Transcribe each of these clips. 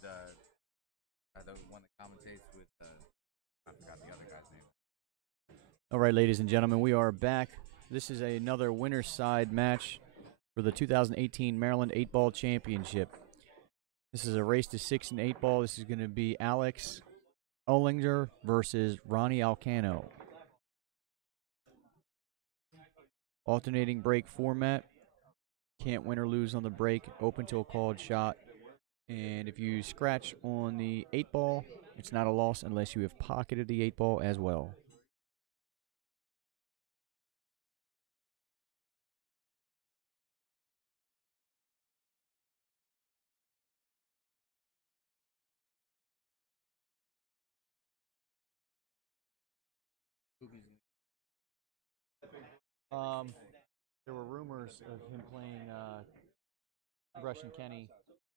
the one that commentates with I forgot the other guy's name. All right, ladies and gentlemen, we are back. This is another winner's side match for the 2018 Maryland 8-Ball Championship. This is a race to 6 and 8-ball. This is going to be Alex Olinger versus Ronnie Alcano. Alternating break format. Can't win or lose on the break. Open to a called shot. And if you scratch on the 8-ball, it's not a loss unless you have pocketed the 8-ball as well. Um, there were rumors of him playing Russian Kenny,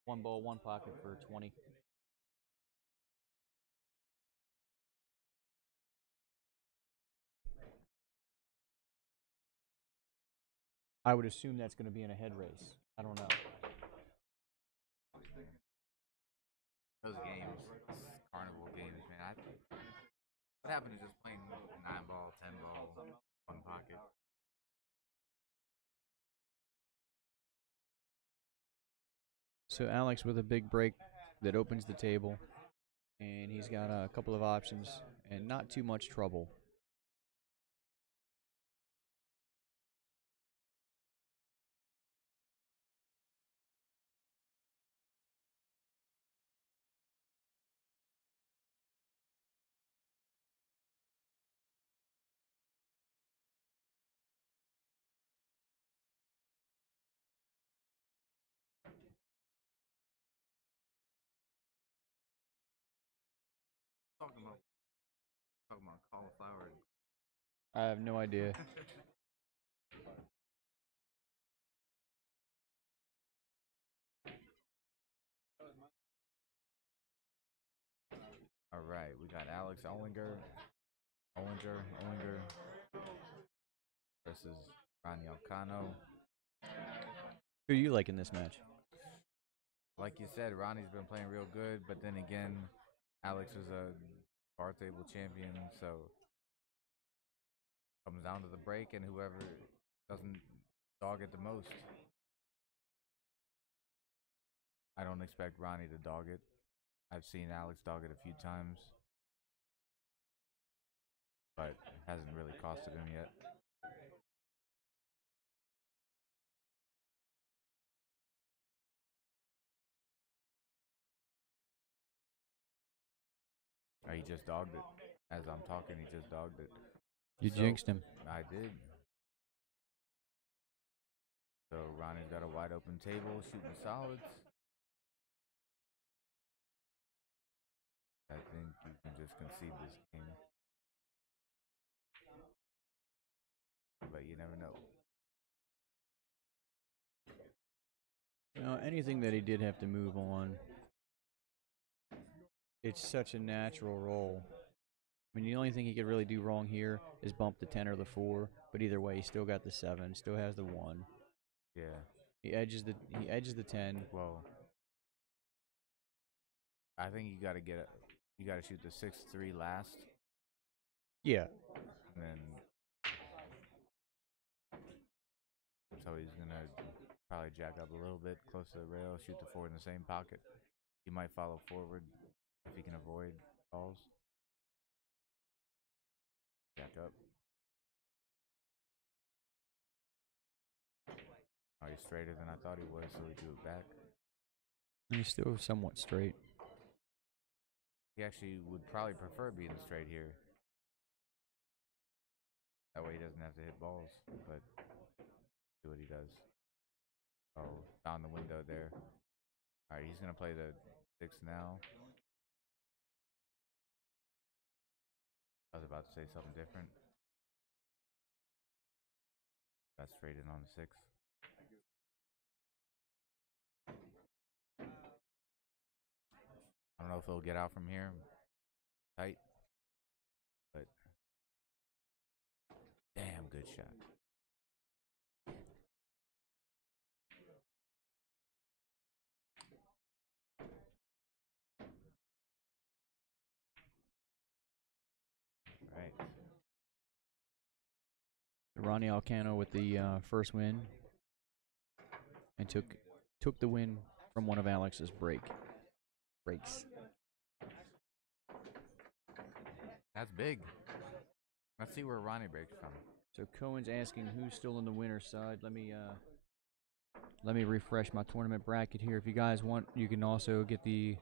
1 ball, 1 pocket for 20. I would assume that's going to be in a head race. I don't know. Those games, carnival games, man. What happened to just playing 9-ball, 10-ball, 1 pocket? So Alex with a big break that opens the table, and he's got a couple of options and not too much trouble. Talking about cauliflower. I have no idea. All right, we got Alex Olinger versus Ronnie Alcano. Who do you like in this match? Like you said, Ronnie's been playing real good, but then again, Alex is a bar table champion, so it comes down to the break and whoever doesn't dog it the most. I don't expect Ronnie to dog it. I've seen Alex dog it a few times, but it hasn't really costed him yet. He just dogged it. As I'm talking, he just dogged it. You jinxed him. I did. So Ronnie's got a wide open table, shooting solids. I think you can just concede this game. But you never know. Anything that he did have to move on, it's such a natural roll. I mean, the only thing he could really do wrong here is bump the 10 or the 4, but either way, he still got the 7, still has the 1. Yeah. He edges the 10. Well, I think you gotta shoot the 6-3 last. Yeah. And then so he's gonna probably jack up a little bit close to the rail, shoot the 4 in the same pocket. He might follow forward if he can avoid calls. Jack up. Oh, he's straighter than I thought he was, so he drew it back. He's still somewhat straight. He actually would probably prefer being straight here. That way he doesn't have to hit balls, but do what he does. Oh, found the window there. Alright, he's going to play the 6 now. I was about to say something different. Got straight in on the 6. I don't know if he'll get out from here. Tight. But damn good shot. Ronnie Alcano with the first win, and took the win from one of Alex's breaks. That's big. Let's see where Ronnie breaks from. So Cohen's asking who's still on the winner's side. Let me refresh my tournament bracket here. If you guys want, you can also get the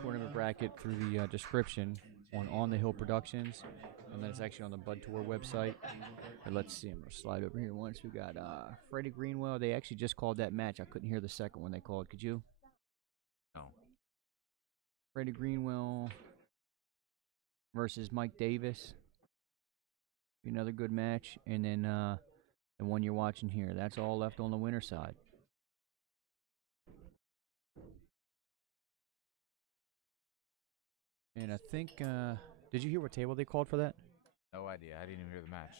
tournament bracket through the description on the Hill Productions, and then it's actually on the Bud Tour website. But let's see. I'm gonna slide over here once. We got Freddie Greenwell. They actually just called that match. I couldn't hear the second one they called. Could you? No. Freddie Greenwell versus Mike Davis. Another good match, and then the one you're watching here. That's all left on the winner's side. And I think, did you hear what table they called for that? No idea. I didn't even hear the match.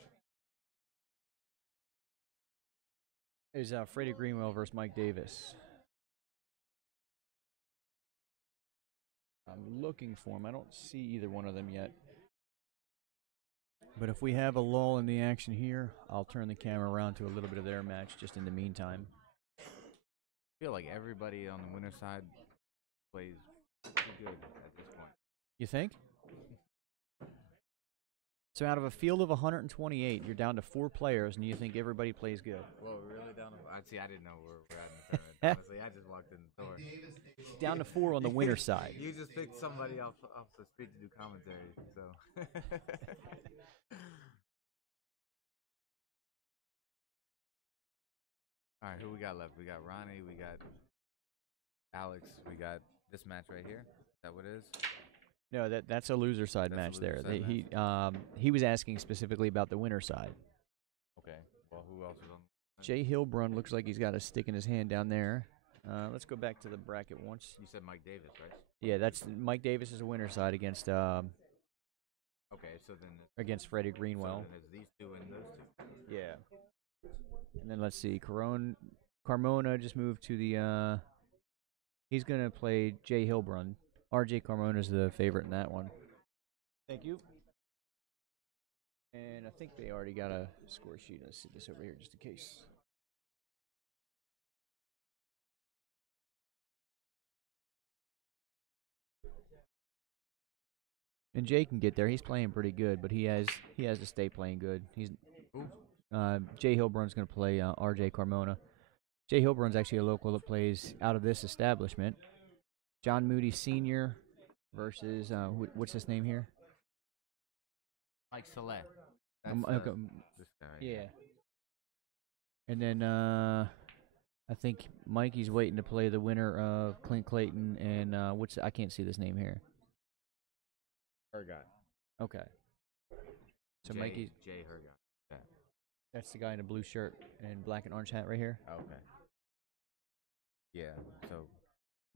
It was Freddie Greenwell versus Mike Davis. I'm looking for him. I don't see either one of them yet. But if we have a lull in the action here, I'll turn the camera around to a little bit of their match just in the meantime. I feel like everybody on the winner's side plays pretty good at this point. You think? So out of a field of 128, you're down to 4 players, and you think everybody plays good? Well, we're really down to... See, I didn't know we're at in the tournament. Honestly, I just walked in the door. Down to 4 on the winner's side. You just picked somebody off the street to do commentary, so... All right, who we got left? We got Ronnie, we got Alex, we got this match right here. Is that what it is? No, that's a loser side match there. He was asking specifically about the winner side. Okay. Well, who else is on? Jay Hilbrun looks like he's got a stick in his hand down there. Let's go back to the bracket once. You said Mike Davis, right? Yeah, that's Mike Davis is a winner side against okay, so then against Freddie Greenwell. So then it's these two and those two. Yeah. And then let's see, Carmona just moved to the. He's gonna play Jay Hilbrun. RJ Carmona's the favorite in that one. Thank you. And I think they already got a score sheet. Let's see this over here just in case. And Jay can get there. He's playing pretty good, but he has to stay playing good. Jay Hilbrun's going to play RJ Carmona. Jay Hilbrun's actually a local that plays out of this establishment. John Moody Sr. versus, what's his name here? Mike Saleh. Okay. This guy. Yeah. And then I think Mikey's waiting to play the winner of Clint Clayton and I can't see this name here. Hergot. Okay. So Mikey's Jay Hergot. Yeah. That's the guy in a blue shirt and black and orange hat right here. Okay. Yeah. So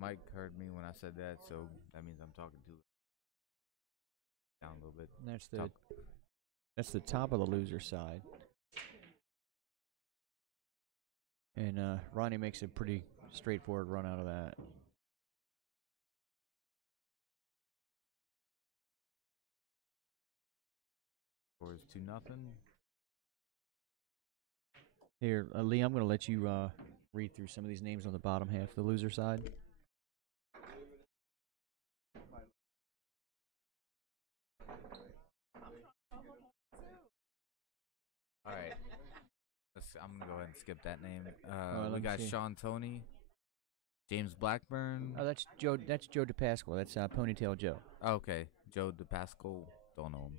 Mike heard me when I said that, so that means I'm talking to down a little bit. That's the top of the loser side. And Ronnie makes a pretty straightforward run out of that. Score is 2-0. Here, Lee, I'm going to let you read through some of these names on the bottom half of the loser side. All right. I'm going to go ahead and skip that name. We got see. Sean Toney, James Blackburn. Oh, that's Joe DePasquale. That's Ponytail Joe. Okay. Joe DePasquale. Don't know him.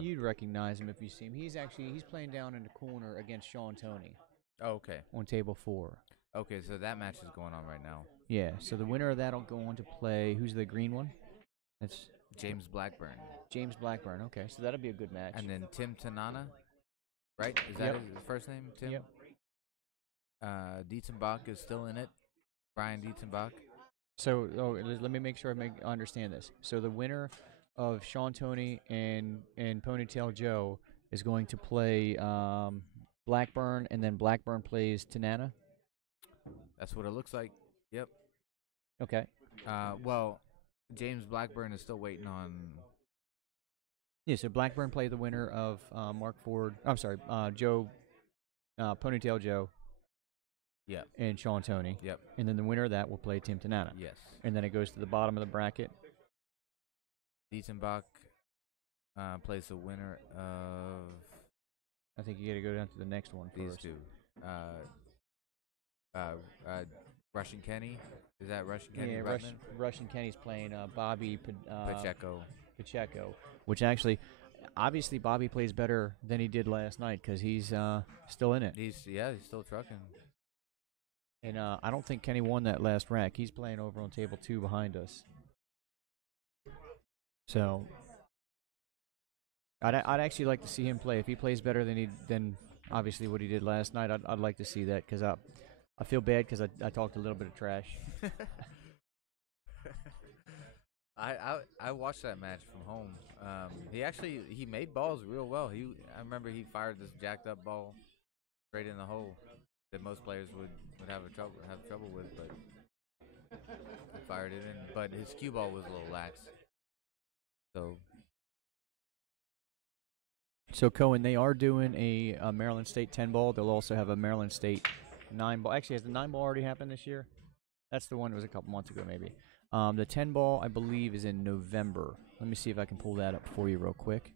You'd recognize him if you see him. He's playing down in the corner against Sean Toney. Oh, okay. On table 4. Okay, so that match is going on right now. Yeah, so the winner of that will go on to play. Who's the green one? That's James Blackburn. James Blackburn. Okay, so that'll be a good match. And then Tim Tanana, right? Is that his first name? Tim. Yep. Dietzenbach is still in it. Brian Dietzenbach. So, let me make sure I understand this. So the winner of Sean Toney and Ponytail Joe is going to play Blackburn, and then Blackburn plays Tanana? That's what it looks like. Yep. Okay. Well, James Blackburn is still waiting on Yeah, so Blackburn played the winner of Mark Ford. I'm sorry, Joe, Ponytail Joe, Yep. and Sean Tony. Yep. And then the winner of that will play Tim Tanana. Yes. And then it goes to the bottom of the bracket. Dietzenbach plays the winner of I think you got to go down to the next one these first. two. Russian Kenny. Is that Russian Kenny? Yeah, Russian Kenny's playing Bobby Pacheco. Pacheco, which actually, obviously, Bobby plays better than he did last night because he's still in it. He's still trucking. And I don't think Kenny won that last rack. He's playing over on table 2 behind us. So I'd actually like to see him play. If he plays better than obviously what he did last night, I'd like to see that because I feel bad because I talked a little bit of trash. I watched that match from home. He made balls real well. I remember he fired this jacked up ball straight in the hole that most players would have trouble with, but he fired it in. But his cue ball was a little lax. So Cohen, they are doing a Maryland State 10 ball. They'll also have a Maryland State 9 ball. Actually, has the 9 ball already happened this year? That's the one that was a couple months ago, maybe. The 10 ball, I believe, is in November. Let me see if I can pull that up for you real quick.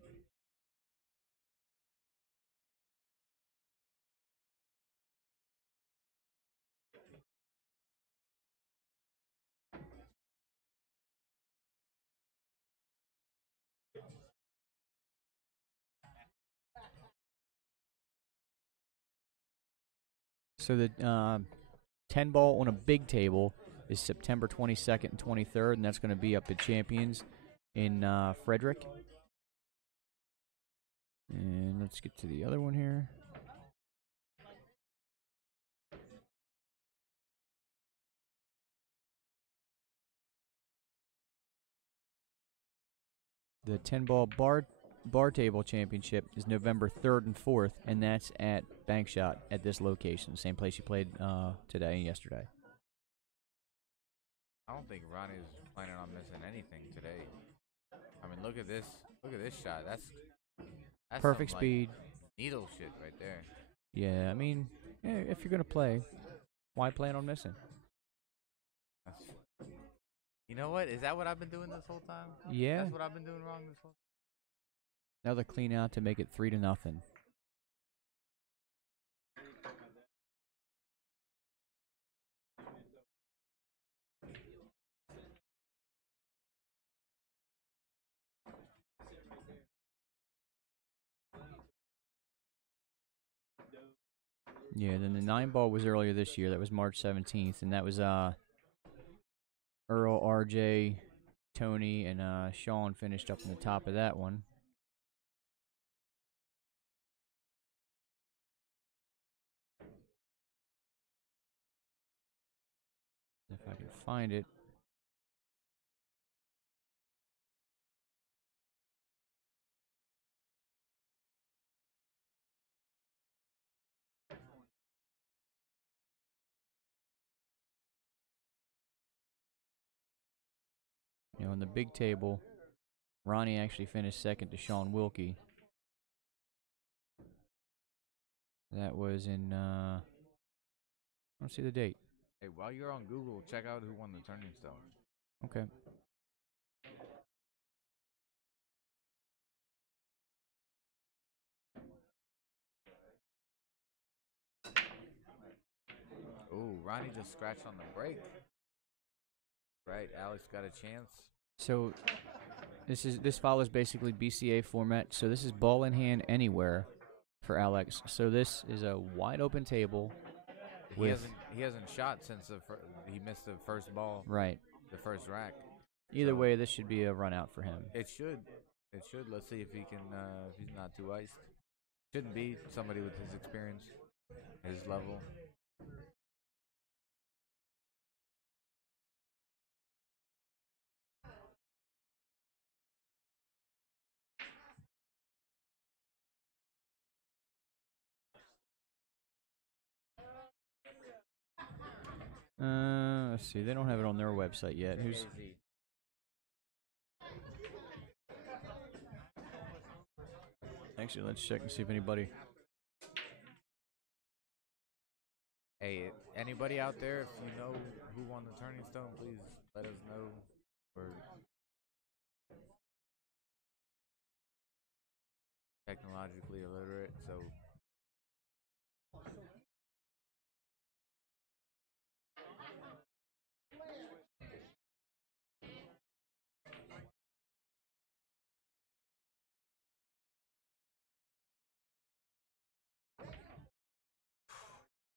So the 10 ball on a big table is September 22nd and 23rd, and that's going to be up at Champions in Frederick. And let's get to the other one here. The 10 ball bar table championship is November 3rd and 4th, and that's at Bankshot at this location, same place you played today and yesterday. I don't think Ronnie's planning on missing anything today. I mean, look at this shot. That's Perfect some, speed. Like, needle shit right there. Yeah, I mean, if you're gonna play, why plan on missing? You know what? Is that what I've been doing this whole time? Yeah. That's what I've been doing wrong this whole time. Another clean out to make it 3-0. Yeah, then the 9 ball was earlier this year. That was March 17th, and that was Earl, RJ, Tony, and Sean finished up in the top of that one. If I can find it. You know, on the big table, Ronnie actually finished second to Sean Wilkie. That was in, I don't see the date. Hey, while you're on Google, check out who won the Turning Stone. Okay. Ooh, Ronnie just scratched on the break. Right, Alex got a chance. So this follows basically BCA format. So this is ball in hand anywhere for Alex. So this is a wide open table. He hasn't shot since he missed the first ball. Right. The first rack. Either way, this should be a run out for him. It should. Let's see if he can. If he's not too iced. Shouldn't be. Somebody with his experience, his level. Let's see. They don't have it on their website yet. Actually, let's check and see if anybody. Hey, anybody out there, if you know who won the Turning Stone, please let us know. We're technologically illiterate, so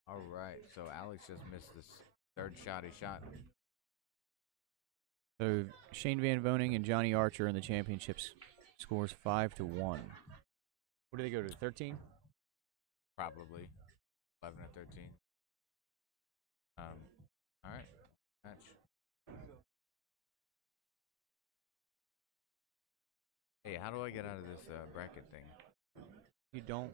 all right. So Alex just missed this third shot he shot. So Shane Van Voning and Johnny Archer in the championships. Scores 5-1. What do they go to? 13. Probably 11 or 13. All right. Match. Hey, how do I get out of this bracket thing? You don't.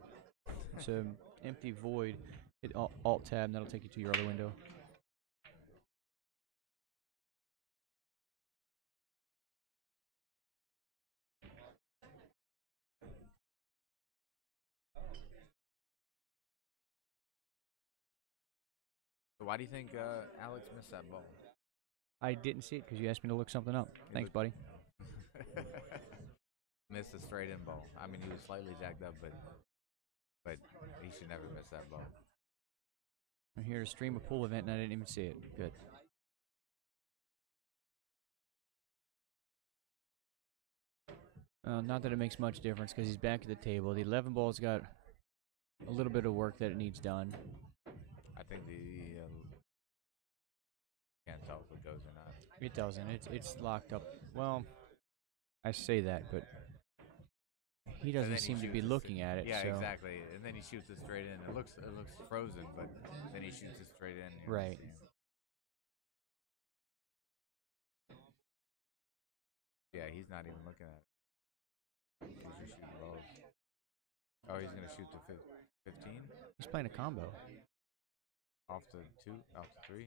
It's an empty void. Hit Alt Tab, and that'll take you to your other window. So why do you think Alex missed that ball? I didn't see it because you asked me to look something up. Thanks, buddy. Missed a straight in ball. I mean, he was slightly jacked up, but he should never miss that ball. I'm here to stream a pool event, and I didn't even see it. Good. Not that it makes much difference because he's back at the table. The 11 ball's got a little bit of work that it needs done. I think the can't tell if it goes or not. It doesn't. It's locked up. Well, I say that, but he doesn't seem to be looking at it. Yeah, so. Exactly. And then he shoots it straight in. It looks frozen, but then he shoots it straight in. You know, right. Yeah, he's not even looking at it. He's just shooting balls. Oh, he's gonna shoot to 15. He's playing a combo. Off the 2, off the 3.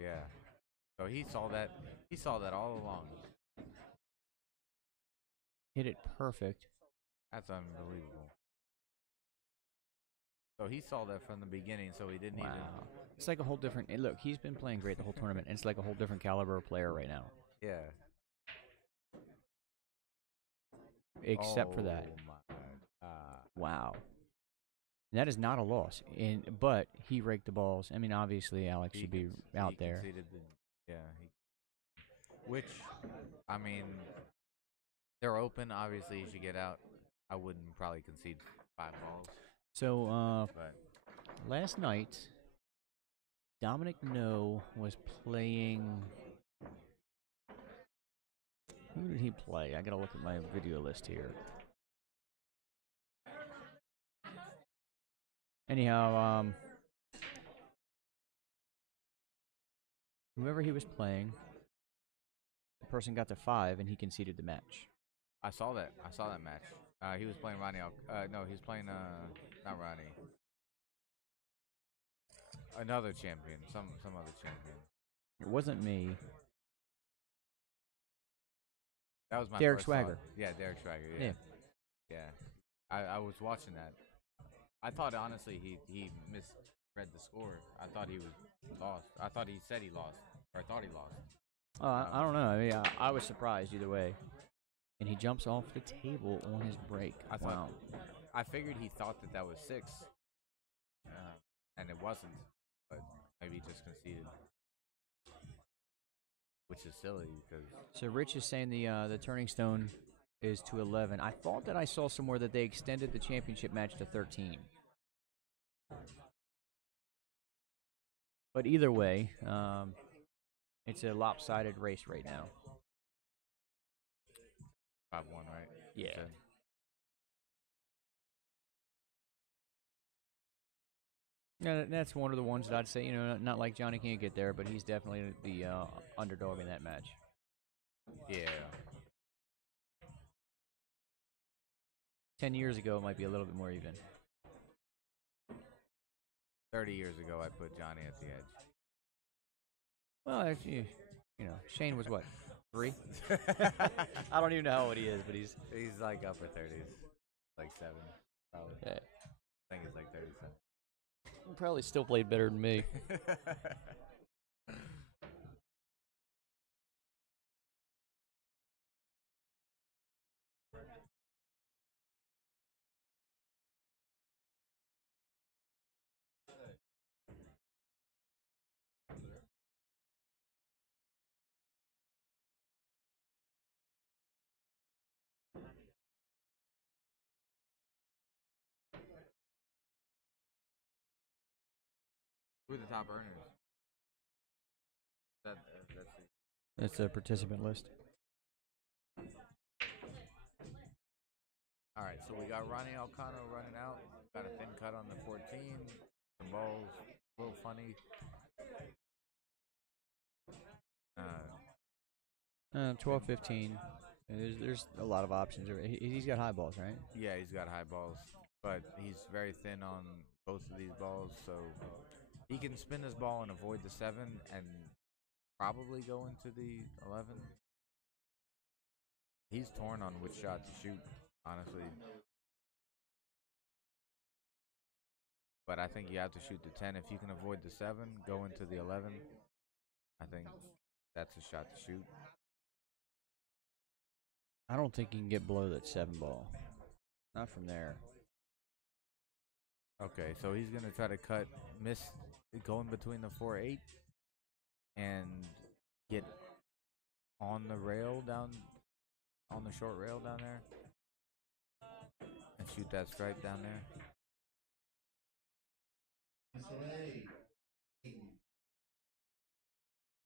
Yeah. So he saw that. He saw that all along. Hit it perfect. That's unbelievable. So he saw that from the beginning. So he didn't even. It's like a whole different. Look, he's been playing great the whole tournament, and it's like a whole different caliber of player right now. Yeah. Except for that. My God. Wow. And that is not a loss. But he raked the balls. I mean, obviously, Alex should be out there. Which, I mean, they're open. Obviously, you should get out. I wouldn't probably concede 5 balls. So, but last night, Dominic No was playing. Who did he play? I gotta look at my video list here. Anyhow, whoever he was playing, the person got to 5 and he conceded the match. I saw that. I saw that match. He was playing Ronnie. No, he was playing not Ronnie. Another champion. Some other champion. It wasn't me. That was my Derek first Swagger. thought. Yeah, Derek Swagger. Yeah. I was watching that. I thought honestly he misread the score. I thought he was lost. I thought he said he lost, or I thought he lost. I don't know. I mean, I was surprised either way. And he jumps off the table on his break. I figured he thought that was 6, and it wasn't. But maybe he just conceded, which is silly because. So Rich is saying the turning stone is to 11. I thought that I saw somewhere that they extended the championship match to 13. But either way, it's a lopsided race right now. 5-1, right? Yeah. Yeah, that's one of the ones that I'd say, not like Johnny can't get there, but he's definitely the underdog in that match. Yeah. 10 years ago, it might be a little bit more even. 30 years ago, I put Johnny at the edge. Well, actually, Shane was what, 3? I don't even know how old he is, but he's like upper 30s, like 7. Probably. Yeah. I think it's like 37. He probably still played better than me. Who are the top earners? That's it. That's the participant list. All right, so we got Ronnie Alcano running out. Got a thin cut on the 14. Some balls, a little funny. 12, 15. There's a lot of options. He's got high balls, right? Yeah, he's got high balls, but he's very thin on both of these balls, so he can spin his ball and avoid the 7 and probably go into the 11. He's torn on which shot to shoot, honestly. But I think you have to shoot the 10. If you can avoid the 7, go into the 11. I think that's a shot to shoot. I don't think he can get below that 7 ball. Not from there. Okay, so he's going to try to miss going between the 4-8 and get on the rail on the short rail down there and shoot that stripe down there.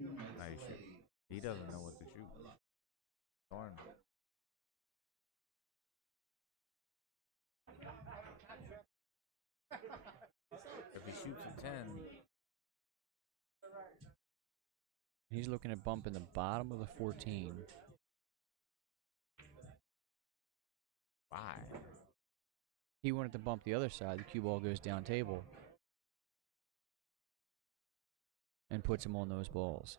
Nice shoot. He doesn't know what to shoot. Torn. If he shoots a 10, he's looking at bumping the bottom of the 14. why? He wanted to bump the other side. The cue ball goes down table and puts him on those balls.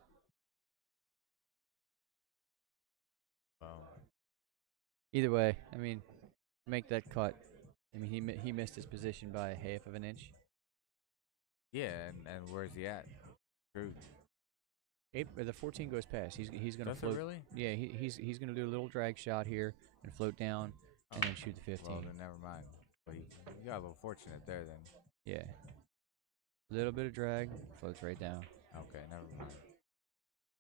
Either way, I mean, make that cut. I mean, he missed his position by a half of an inch. Yeah, and where's he at? True. The 14 goes past. He's gonna Does it float. really? Yeah, he's gonna do a little drag shot here and float down and then shoot the 15. Well, then never mind. But you got a little fortunate there then. Yeah. Little bit of drag, floats right down. Okay, never mind.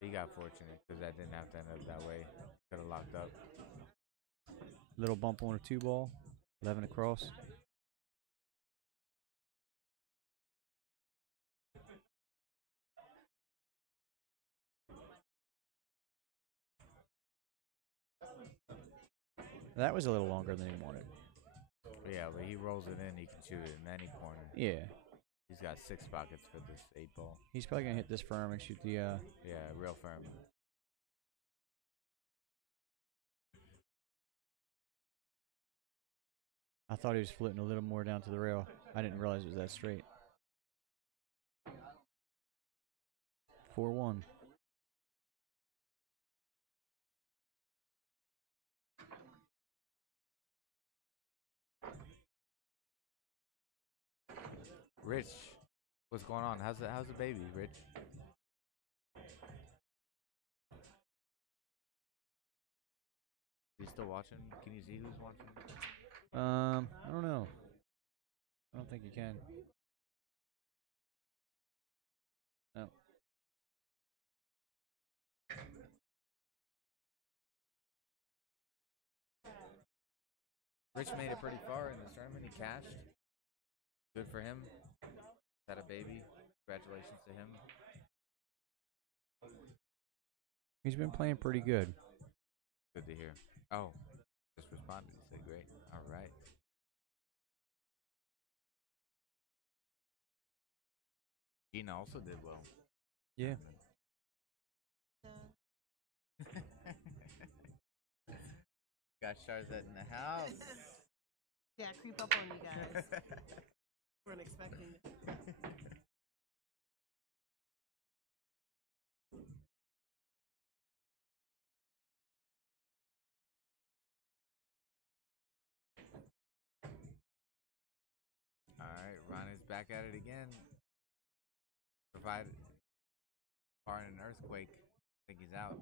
He got fortunate because that didn't have to end up that way. Could have locked up. Little bump on a 2 ball, 11 across. That was a little longer than he wanted. Yeah, but he rolls it in, he can shoot it in any corner. Yeah. He's got 6 pockets for this 8 ball. He's probably gonna hit this firm and shoot the. Yeah, real firm. I thought he was floating a little more down to the rail. I didn't realize it was that straight. 4-1. Rich, what's going on? How's the baby, Rich? You still watching? Can you see who's watching? I don't know. I don't think you can. No. Rich made it pretty far in this tournament. He cashed. Good for him. Had a baby. Congratulations to him. He's been playing pretty good. Good to hear. Oh, just responded. He said great. All right. Gina also did well. Yeah. Got Charzette in the house. Yeah, creep up on you guys. Weren't expecting it. back at it again. Provided barring an earthquake. I think he's out.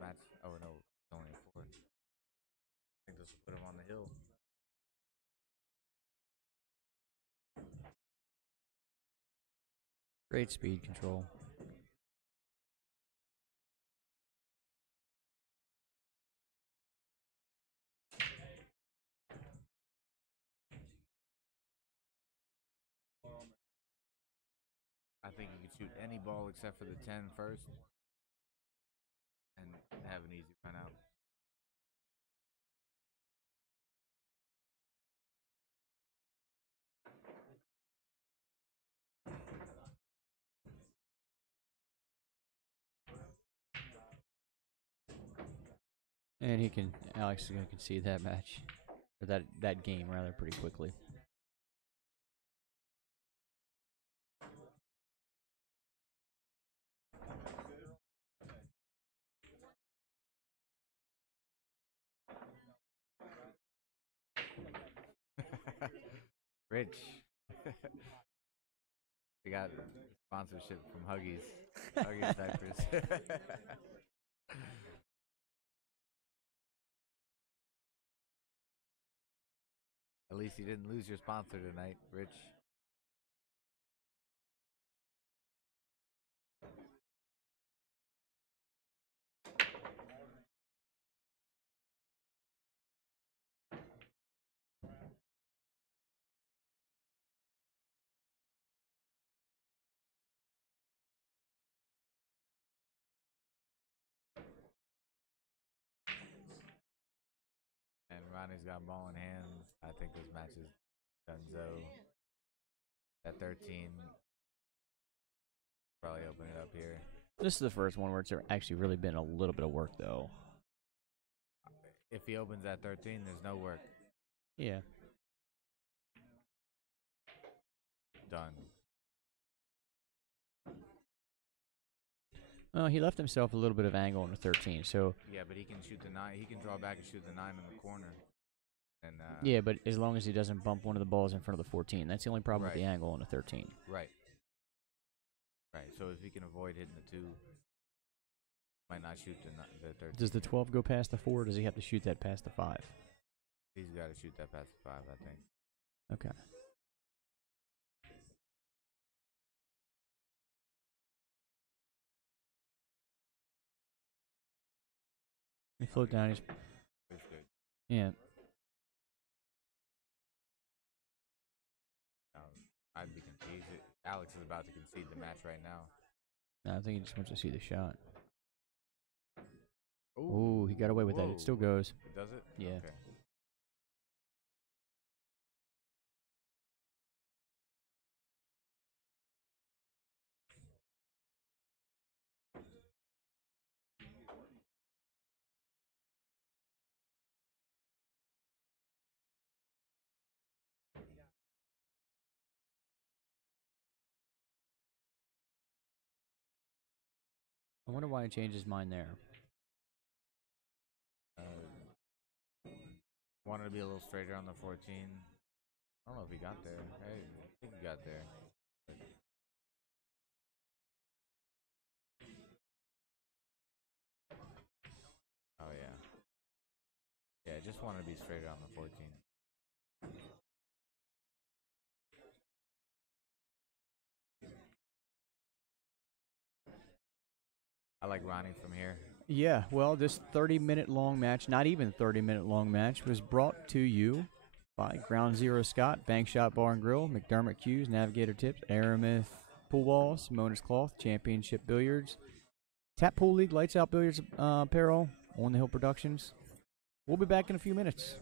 Match. Oh no, it's only a 4. I think this will put him on the hill. Great speed control. I think you could shoot any ball except for the 10 first and have an easy run out. And Alex is going to concede that match, or that game rather, pretty quickly. Rich. We got sponsorship from Huggies. Huggies diapers. At least you didn't lose your sponsor tonight, Rich. And Ronnie's got ball in hands. I think this match is donezo. At 13, probably open it up here. This is the first one where it's actually really been a little bit of work, though. If he opens at 13, there's no work. Yeah. Done. Well, he left himself a little bit of angle on the 13, so... Yeah, but he can shoot the 9. He can draw back and shoot the 9 in the corner. And yeah, but as long as he doesn't bump one of the balls in front of the 14. That's the only problem with the angle on the 13. Right. Right, so if he can avoid hitting the 2, might not shoot the 13. Does the 12 go past the 4, or does he have to shoot that past the 5? He's got to shoot that past the 5, I think. Okay. He float down. He's Good. yeah. I'd be confused. Alex is about to concede the match right now. No, I think he just wants to see the shot. Ooh, Ooh, he got away with that. It still goes. Does it? Yeah. Okay. I wonder why he changed his mind there. Wanted to be a little straighter on the 14. I don't know if he got there. Hey, I think he got there. Oh, yeah. Yeah, just wanted to be straighter on the 14. I like Ronnie from here. Yeah, well, this 30-minute long match, not even 30-minute long match, was brought to you by Ground Zero Scott, Bank Shot Bar and Grill, McDermott Cues, Navigator Tips, Aramith Pool Balls, Mona's Cloth, Championship Billiards, Tap Pool League, Lights Out Billiards Apparel, On the Hill Productions. We'll be back in a few minutes.